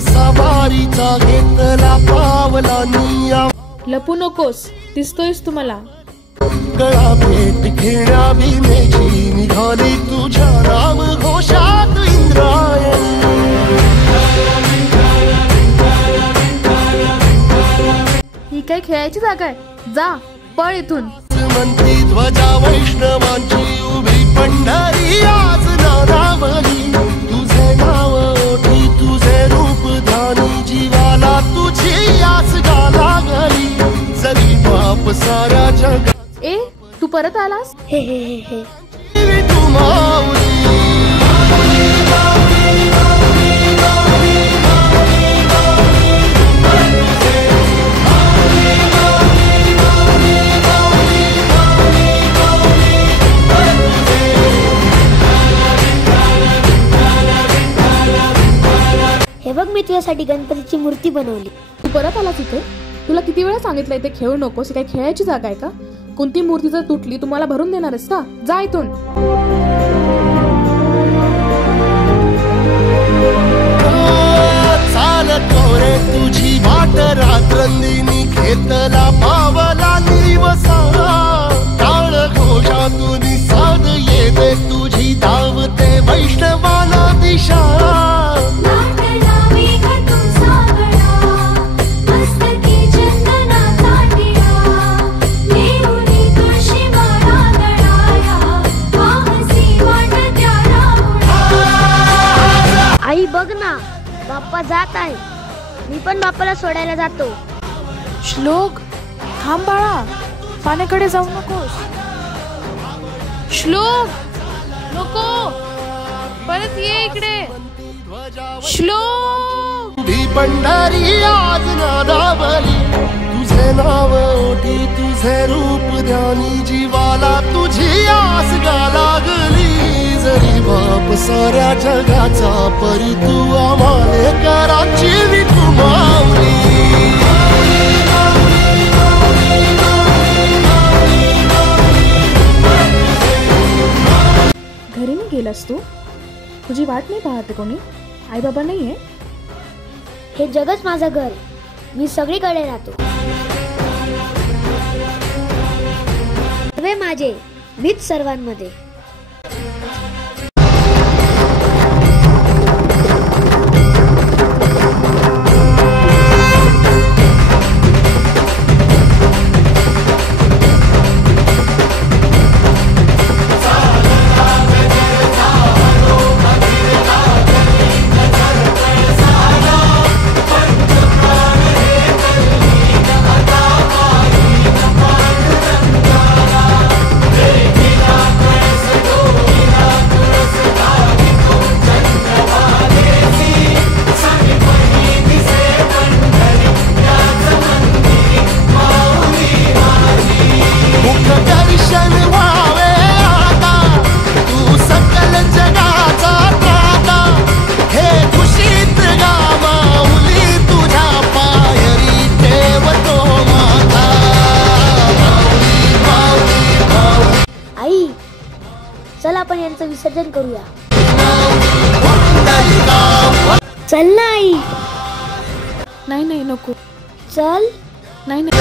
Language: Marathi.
सवारीचा घेतला पावला निया लपू नकोस, दिसतोयस तुम्हाला गळा भेट घेण्या भीमेची निघाली तुझ्या राम घोषात इंद्रायणी ही काय खेळायची जागा आहे? जा पळ इथून। मंत्री ध्वजा वैष्णवांची उभी पंढरी आज नारावली तुझे नाव ओठी तुझे रूप ध्यानी जीवाला तुझी आस गा लागली जरी बाप साऱ्या जगा ए तू परत आलास? हे हे हे हे तू माऊली हे बघ, मी तुझ्यासाठी गणपतीची मूर्ती बनवली। तू परत आलास इथे? तुला किती वेळा सांगितलं इथे खेळू नकोस, काय खेळायची जागा आहे का? कोणती मूर्ती जर तुटली तुम्हाला भरून देणार आहेस का? जा इथून। चालतो रे तुझी वाट रात्रंदिनी घेतला पावला निवसा टाळ घोषातून साध येते तुझी धावते वैष्णवाला दिशा आई बघ ना, बाप्पा जात आहे। मी पण बाप्पाला सोडायला जातो। श्लोक थांब बाळा, पाण्याकडे जाऊ नकोस। श्लोक नको, परत ये इकडे। श्लोक भी पंढरी आज नादावली तुझे नाव ओठी तुझे रूप ध्यानी जीवाला तुझी आस गा लागली जरी बाप साऱ्या जगाचा परी तू आम्हाले कराची विठू माऊली घरी नाही गेलास तू? तुझी वाट नाही पाहते कोणी? आई बाबा नाहीये? हे जगच माझं घर, मी सगळीकडे राहतो। सर्व माझे, मीच सर्वांमध्ये। चल आपण यांचं विसर्जन करूया। चल ना आई। नाही नाही नको। चल। नाही नाही